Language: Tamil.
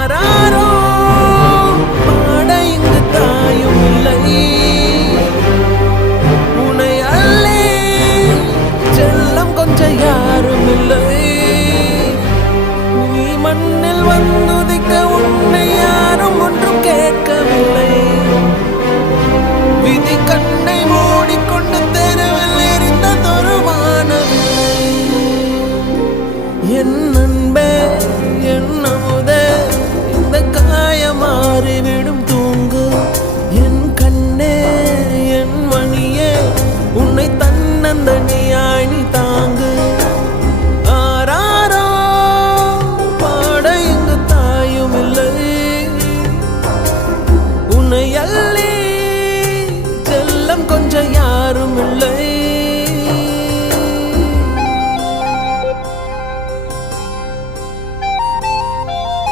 ஆராரோ பாட இங்கு தாயும் இல்லை, உனை அல்லே செல்லம் கொஞ்சம் யாரும் இல்லை. நீ மண்ணில் வந்துதிக்க உன்னை யாரும் ஒன்றும் கேட்கவில்லை. விதி கண்ணை மூடிக்கொண்டு தெருவில் எரிந்ததொரு வானவில்லை. என் அன்பே என் அமுதே, இந்த காயம் மாறிவிடும்